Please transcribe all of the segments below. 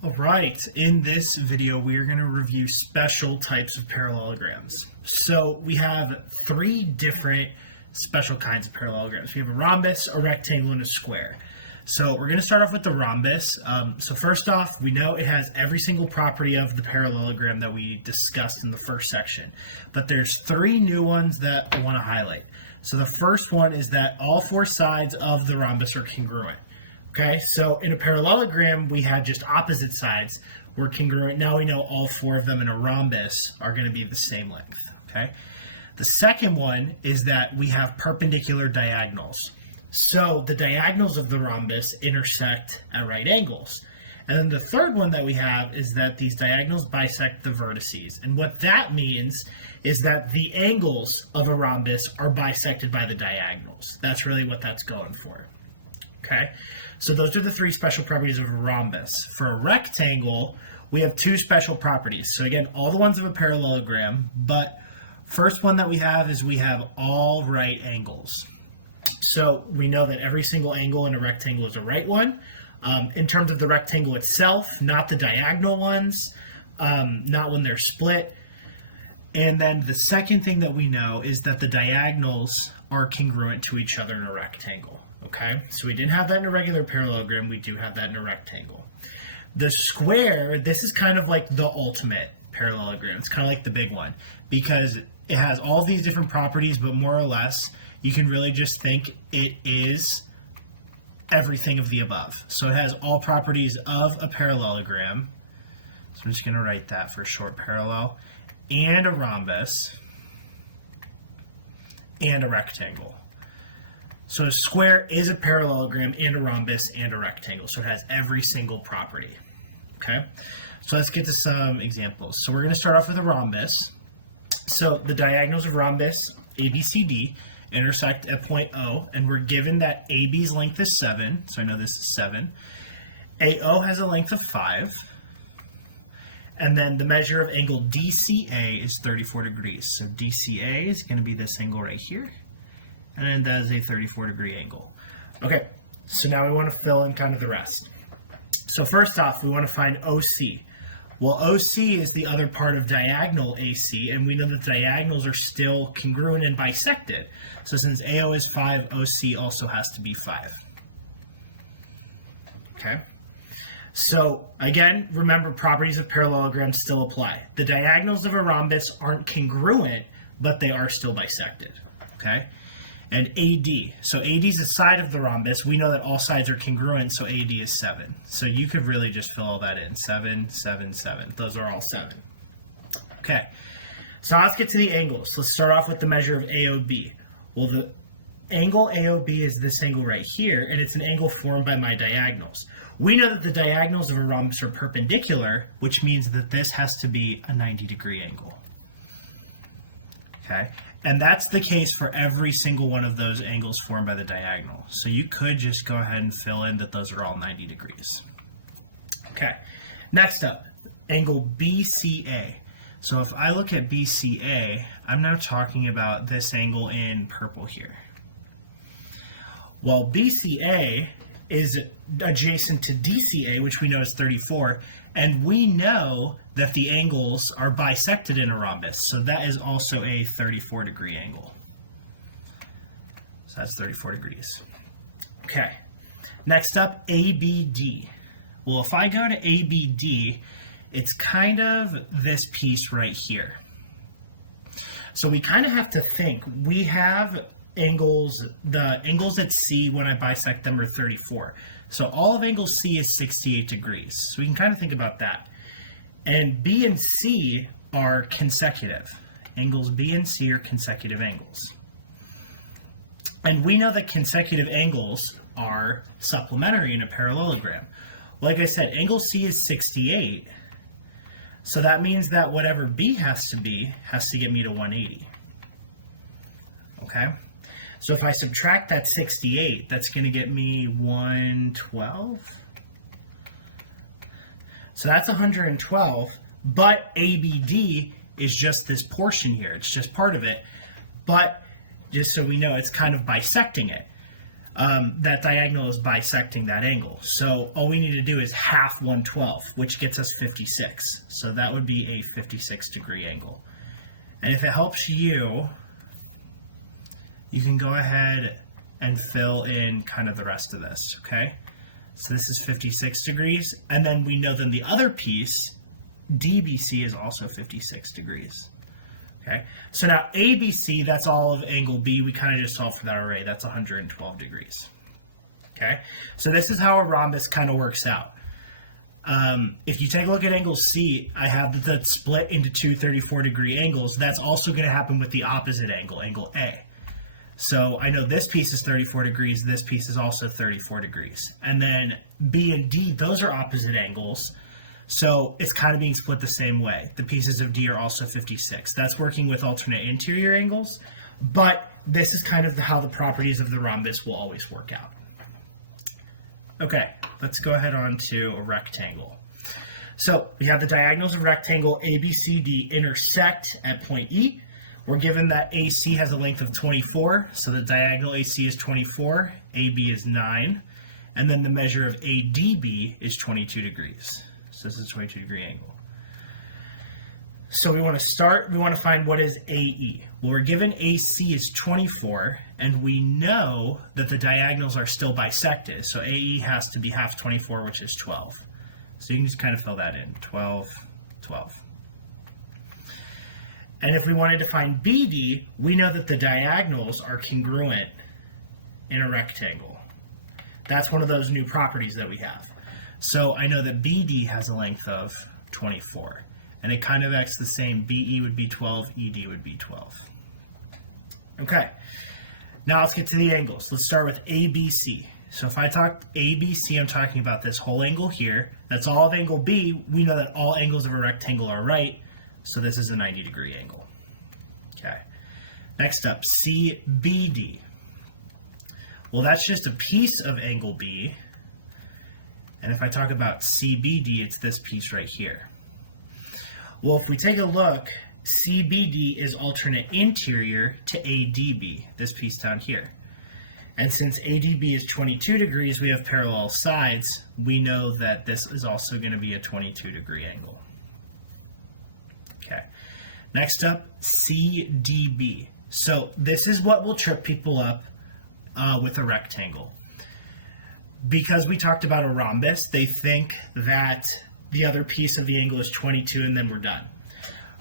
All right, in this video we are going to review special types of parallelograms. So we have three different special kinds of parallelograms. We have a rhombus, a rectangle, and a square. So we're going to start off with the rhombus. So first off, we know it has every single property of the parallelogram that we discussed in the first section. But there's three new ones that I want to highlight. So the first one is that all four sides of the rhombus are congruent. Okay, so in a parallelogram, we had just opposite sides were congruent. Now we know all four of them in a rhombus are going to be the same length. Okay, the second one is that we have perpendicular diagonals. So the diagonals of the rhombus intersect at right angles. And then the third one that we have is that these diagonals bisect the vertices. And what that means is that the angles of a rhombus are bisected by the diagonals. That's really what that's going for. Okay, so those are the three special properties of a rhombus. For a rectangle, we have two special properties. So again, all the ones of a parallelogram, but first one that we have is we have all right angles. So we know that every single angle in a rectangle is a right one. In terms of the rectangle itself, not the diagonal ones, not when they're split. And then the second thing that we know is that the diagonals are congruent to each other in a rectangle. Okay, so we didn't have that in a regular parallelogram, we do have that in a rectangle. The square, this is kind of like the ultimate parallelogram. It's kind of like the big one because it has all these different properties, but more or less, you can really just think it is everything of the above. So it has all properties of a parallelogram. So I'm just going to write that for short parallel, and a rhombus, and a rectangle. So a square is a parallelogram and a rhombus and a rectangle. So it has every single property. Okay, so let's get to some examples. So we're going to start off with a rhombus. So the diagonals of rhombus, A, B, C, D, intersect at point O, and we're given that AB's length is 7, so I know this is 7. AO has a length of 5, and then the measure of angle DCA is 34 degrees. So DCA is going to be this angle right here, and then that is a 34-degree angle. Okay, so now we want to fill in kind of the rest. So first off, we want to find OC. Well, OC is the other part of diagonal AC, and we know that diagonals are still congruent and bisected. So since AO is 5, OC also has to be 5. Okay. So again, remember, properties of parallelograms still apply. The diagonals of a rhombus aren't congruent, but they are still bisected. Okay. And AD. So AD is the side of the rhombus. We know that all sides are congruent, so AD is 7. So you could really just fill all that in. 7, 7, 7. Those are all 7. Okay. So now let's get to the angles. Let's start off with the measure of AOB. Well, the angle AOB is this angle right here, and it's an angle formed by my diagonals. We know that the diagonals of a rhombus are perpendicular, which means that this has to be a 90-degree angle. Okay, and that's the case for every single one of those angles formed by the diagonal. So you could just go ahead and fill in that those are all 90 degrees. Okay, next up, angle BCA. So if I look at BCA, I'm now talking about this angle in purple here. Well, BCA is adjacent to DCA, which we know is 34, and we know that the angles are bisected in a rhombus, so that is also a 34-degree angle. So that's 34 degrees. Okay, next up, ABD. Well, if I go to ABD, it's kind of this piece right here. So we kind of have to think. We have angles, the angles at C when I bisect them are 34. So all of angle C is 68 degrees. So we can kind of think about that. And B and C are consecutive. Angles B and C are consecutive angles. And we know that consecutive angles are supplementary in a parallelogram. Like I said, angle C is 68. So that means that whatever B has to get me to 180. Okay? So if I subtract that 68, that's going to get me 112. So that's 112, but ABD is just this portion here. It's just part of it. But just so we know, it's kind of bisecting it. that diagonal is bisecting that angle. So all we need to do is half 112, which gets us 56. So that would be a 56 degree angle. And if it helps you, you can go ahead and fill in kind of the rest of this, okay? So this is 56 degrees, and then we know then the other piece, DBC, is also 56 degrees. Okay, so now ABC, that's all of angle B. We kind of just solved for that already. That's 112 degrees. Okay, so this is how a rhombus kind of works out. If you take a look at angle C, I have the split into two 34-degree angles. That's also going to happen with the opposite angle, angle A. So I know this piece is 34 degrees. This piece is also 34 degrees. And then B and D, those are opposite angles. So it's kind of being split the same way. The pieces of D are also 56. That's working with alternate interior angles, but this is kind of how the properties of the rhombus will always work out. Okay, let's go ahead on to a rectangle. So we have the diagonals of rectangle ABCD intersect at point E. We're given that AC has a length of 24, so the diagonal AC is 24, AB is 9, and then the measure of ADB is 22 degrees. So this is a 22 degree angle. So we want to find what is AE. Well, we're given AC is 24, and we know that the diagonals are still bisected. So AE has to be half 24, which is 12. So you can just kind of fill that in, 12, 12. And if we wanted to find BD, we know that the diagonals are congruent in a rectangle. That's one of those new properties that we have. So I know that BD has a length of 24, and it kind of acts the same. BE would be 12, ED would be 12. Okay, now let's get to the angles. Let's start with ABC. So if I talk ABC, I'm talking about this whole angle here. That's all of angle B. We know that all angles of a rectangle are right, so this is a 90 degree angle. Okay, next up, CBD. Well, that's just a piece of angle B. And if I talk about CBD, it's this piece right here. Well, if we take a look, CBD is alternate interior to ADB, this piece down here. And since ADB is 22 degrees, we have parallel sides. We know that this is also going to be a 22 degree angle. Okay. Next up, CDB. So this is what will trip people up with a rectangle. Because we talked about a rhombus, they think that the other piece of the angle is 22 and then we're done.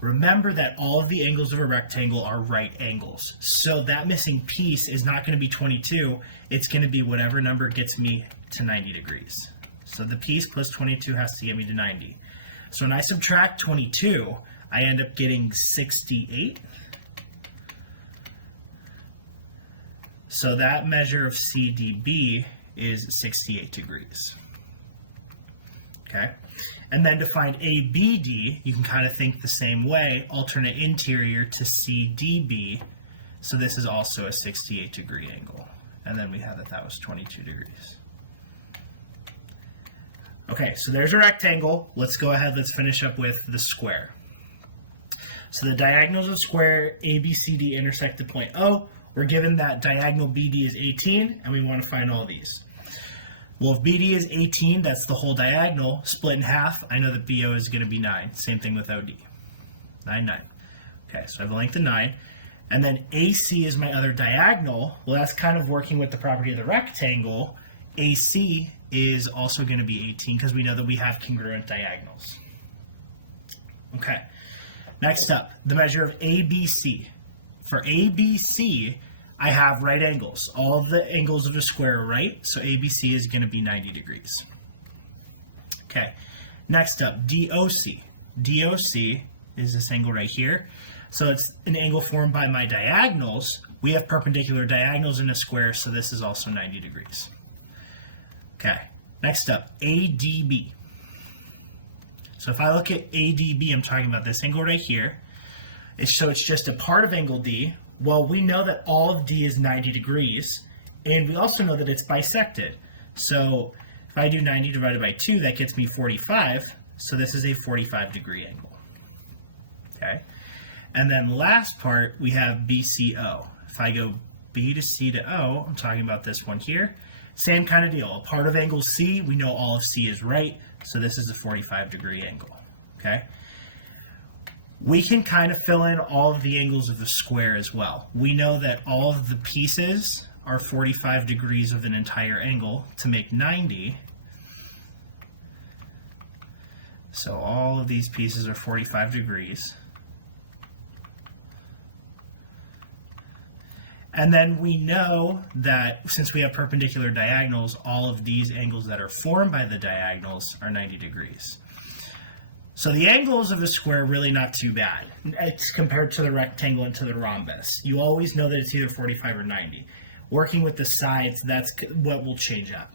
Remember that all of the angles of a rectangle are right angles. So that missing piece is not going to be 22. It's going to be whatever number gets me to 90 degrees. So the piece plus 22 has to get me to 90. So when I subtract 22, I end up getting 68. So that measure of CDB is 68 degrees. Okay, and then to find ABD, you can kind of think the same way, alternate interior to CDB, so this is also a 68 degree angle, and then we have that was 22 degrees. Okay, so there's a rectangle. Let's go ahead, let's finish up with the square. So the diagonals of square ABCD intersect at point O. We're given that diagonal BD is 18, and we want to find all these. Well, if BD is 18, that's the whole diagonal. Split in half, I know that BO is going to be 9. Same thing with OD. 9, 9. Okay, so I have a length of 9. And then AC is my other diagonal. Well, that's kind of working with the property of the rectangle. AC is also going to be 18 because we know that we have congruent diagonals. Okay, next up, the measure of ABC. For ABC, I have right angles. All of the angles of a square are right, so ABC is going to be 90 degrees. Okay, next up, DOC. DOC is this angle right here. So it's an angle formed by my diagonals. We have perpendicular diagonals in a square, so this is also 90 degrees. Okay, next up, ADB. So if I look at ADB, I'm talking about this angle right here. So it's just a part of angle D. Well, we know that all of D is 90 degrees, and we also know that it's bisected. So if I do 90 divided by 2, that gets me 45. So this is a 45 degree angle. Okay. And then last part, we have BCO. If I go B to C to O, I'm talking about this one here, same kind of deal. A part of angle C, we know all of C is right, so this is a 45-degree angle, okay? We can kind of fill in all of the angles of the square as well. We know that all of the pieces are 45 degrees of an entire angle to make 90. So all of these pieces are 45 degrees. And then we know that since we have perpendicular diagonals, all of these angles that are formed by the diagonals are 90 degrees. So the angles of a square are really not too bad. It's compared to the rectangle and to the rhombus. You always know that it's either 45 or 90. Working with the sides, that's what will change up.